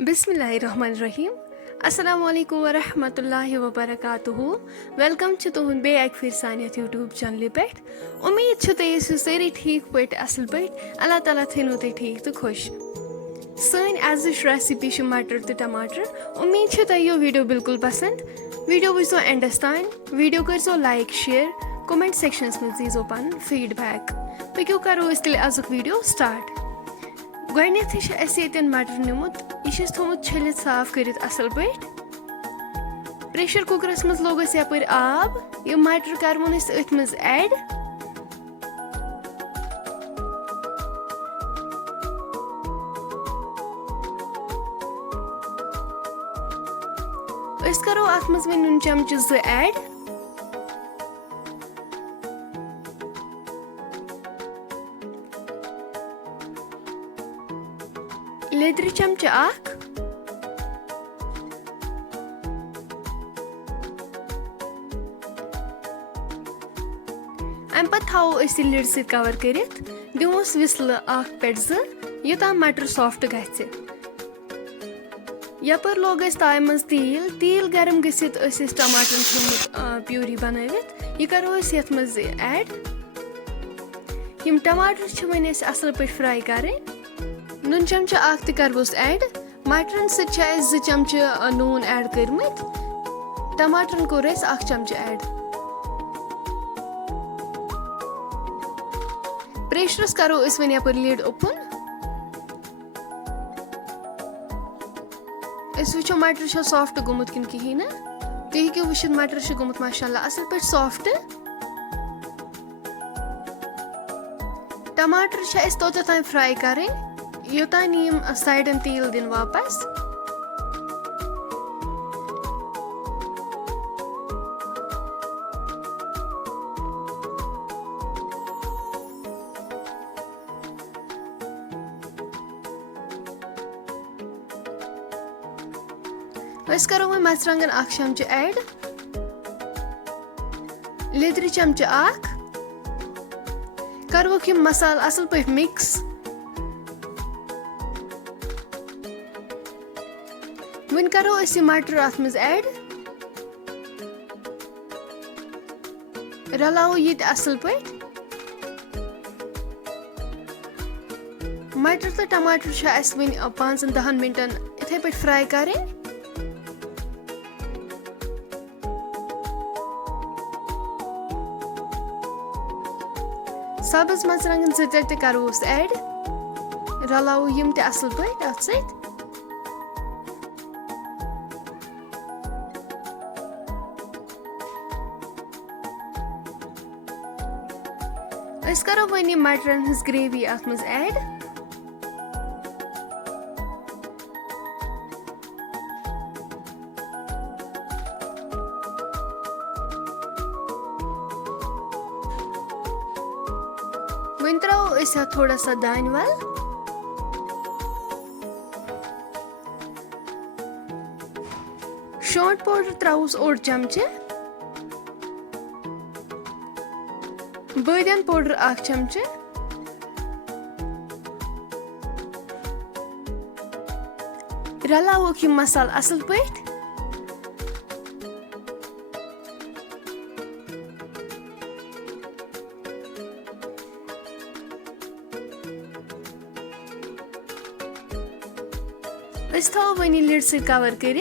बिस्मिल्लाहिर्रहमानिर्रहीम। अस्सलाम वालेकुम वरहमतुल्लाहि वबरकातुहू। वेलकम तुहद बे अक फिर सान यूट्यूब चैनल पे। उम्मीद तुम सारी ठीक पे असल पे। अल्लाह ताला थो तुम ठीक तो खुश। सन एज रेसिपी मटर तो टमाटर। उम्मीद तुम यो वीडियो बिल्कुल पसंद। वीडियो वो एंडस तान। वीडियो करो लाइक शेयर कमेंट सेक्शनस में दीजो पन फीडबैक। पको करो तेल अजुक वीडियो स्टार्ट। गोडन मटर निमुत यह थोमुत छलित साफ कर असल पे। प्रेशर कुकरस मज लोग यपर आब यह मटर करवन अथ मज ऐड। करो अथ मज वन नून चमच 2 ऐड। लेदर चमच 1। अम पे थो लिड सत कवर कर दिमोस विसल 1 पे 2 योतान मटर सॉफ्ट गि। यपर लोग ताय मज तील गरम गसित टमाटर थोमुत प्यूरी बनवित। यह करो यथ मज ऐड। यम टमाटर वन असल पे फ्राई करें। नून चमच 1 त करवोस ऐड। मटरन सत 2 चमच नून ऐड करमित। टमाटरन कोर 1 चमच ऐड। प्रेशरस करो वन यपर लिड ओपन। वो मटर सॉफ्ट गोमुत किन कहीं ना। तुम हेकु वुचित मटर गोमुत माशाल्लाह असल पे सॉफ्ट। टमाटर तोत तान फ्राई करें योतान यम साइडन तेल दिन वापस। करो वो मरचंगन 1 चमच ऐड। लेदर चमच 1। करो यम मसाल असल पे मिक्स। वन करो मटर अथ मज ऐड। रलाओ ये असल पे। मटर तो टमाटर वन 5-10 मिनटन इथे पे फ्राई करें। सब्ज मरचंगन 2 करोस ऐड। रलाओ यम असल पे अथ सत। करो वन मटरन हज ग्रेवी अथ मज ऐड। वन त्रो थोड़ा सा दान वल। शोंठ पाउडर त्रोस 1 चमच। बदियान पाउडर 1 चमच। रलाओ यह मसाल असल पे। थो वन लिड सत कवर कर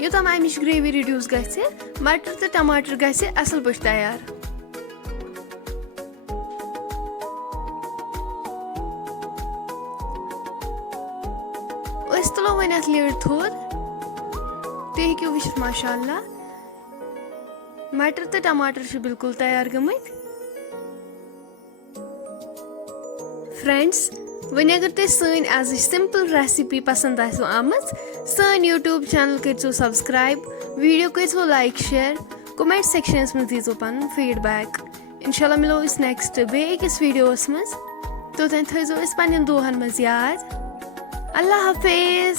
योतान अमिच ग्रेवी रिड्यूस गि। मटर तो टमाटर गि असल पे तैयार। तुलो वन अथ लिड थोद। तुम हेकु वुचित माशाल्लाह मटर तो टमाटर बिल्कुल तैयार गमत। फ्रेंड्स वन अगर तुम सन एज सिंपल रेसिपी पसंद आम सन यूट्यूब चैनल करो सब्सक्राइब। वीडियो करो लाइक शेयर कमेंट सेक्शनस में दीजो पन फीडबैक। इंशाल्लाह मिलो नेक्स्ट बे अकिस वीडियोस मज। तोतन थो पन्न दोहन मज याद। अल्लाह हाफिज।